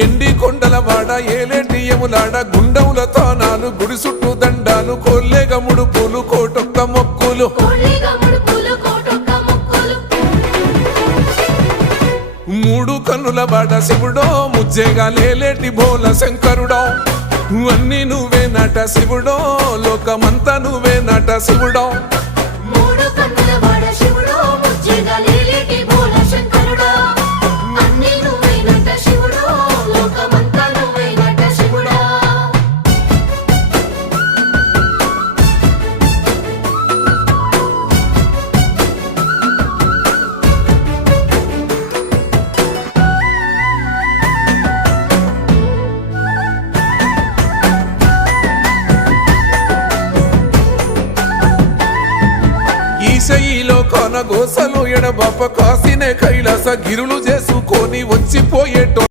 ఎండి కొండల వాడ ఏలేటి యములాడ గుండముల తానాలు గుడి చుట్టూ దండాలు కోల్లేగ ముడుపులు కోటొక్క మొక్కులు మూడు కన్నుల వాడ శివుడో ముజ్జేగా లేలేటి బోల శంకరుడో అన్ని నువ్వే నట శివుడో లోకమంతా నువ్వే నట శివుడో ఈశయిలో కొన గోసలు ఎడబాప కాసినే కైలాస గిరులు చేసుకొని వచ్చిపోయేటో